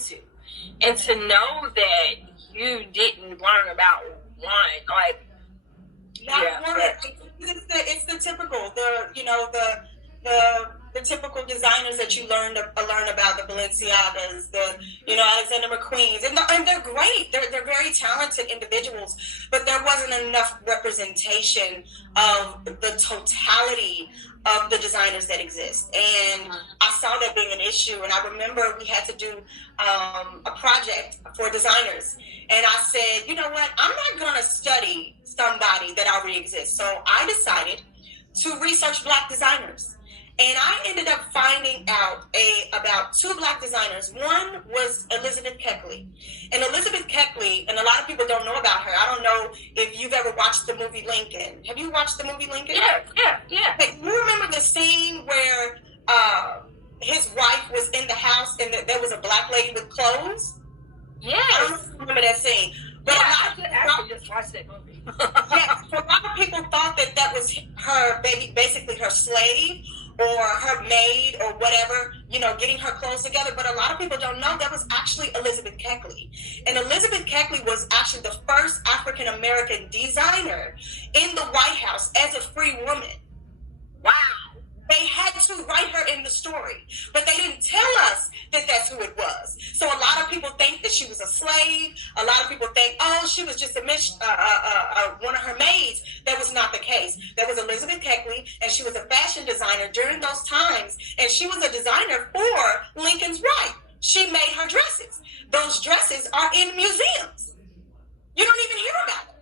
into. And to know that you didn't learn about one, like, not one. It's the typical, the typical designers that you learn about, the Balenciagas, the Alexander McQueens, and they're great. They're very talented individuals, but there wasn't enough representation of the totality of the designers that exist, and I saw that being an issue. And I remember we had to do a project for designers, and I said, you know what, I'm not going to study somebody that already exists. So I decided to research Black designers. And I ended up finding out about two Black designers. One was Elizabeth Keckley. And Elizabeth Keckley, and a lot of people don't know about her. I don't know if you've ever watched the movie Lincoln. Have you watched the movie Lincoln? Yeah. But you remember the scene where his wife was in the house and there was a Black lady with clothes? Yeah. I don't know if you remember that scene. But I actually just watched that movie. Yeah, so a lot of people thought that was her baby, basically her slave or her maid or whatever, getting her clothes together. But a lot of people don't know that was actually Elizabeth Keckley. And Elizabeth Keckley was actually the first African-American designer in the White House as a free woman. Wow. They had to write her in the story, but they didn't tell us that that's who it was. So a lot of people think that she was a slave. A lot of people think, oh, she was just one of her maids. That was not the case. That was Elizabeth Keckley, and she was a fashion designer during those times, and she was a designer for Lincoln's wife. She made her dresses. Those dresses are in museums. You don't even hear about it.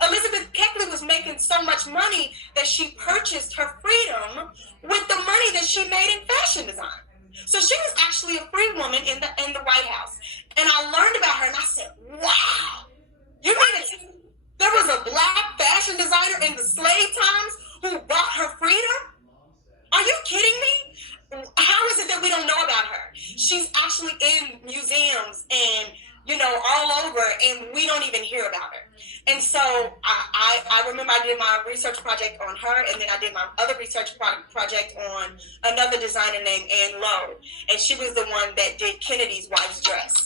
Elizabeth Keckley was making so much money that she purchased her freedom with the money that she made in fashion design. So she was actually a free woman in the White House. And I learned about her and I said, wow, you mean it? There was a Black fashion designer in the slave times who bought her freedom? Are you kidding me? How is it that we don't know about her? She's actually in museums and all over, and we don't even hear about her. And so I remember I did my research project on her, and then I did my other research project on another designer named Ann Lowe, and she was the one that did Kennedy's wife's dress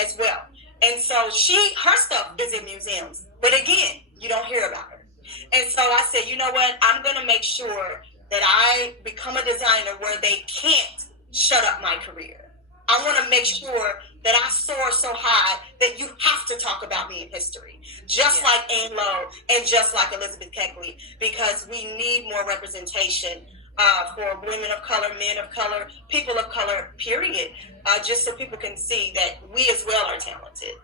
as well. And so her stuff is in museums, but again, you don't hear about her. And so I said, you know what, I'm going to make sure that I become a designer where they can't shut up my career. I want to make sure that I soar so high that you have to talk about me in history, just like Ann Lowe and just like Elizabeth Keckley, because we need more representation for women of color, men of color, people of color, period, just so people can see that we as well are talented.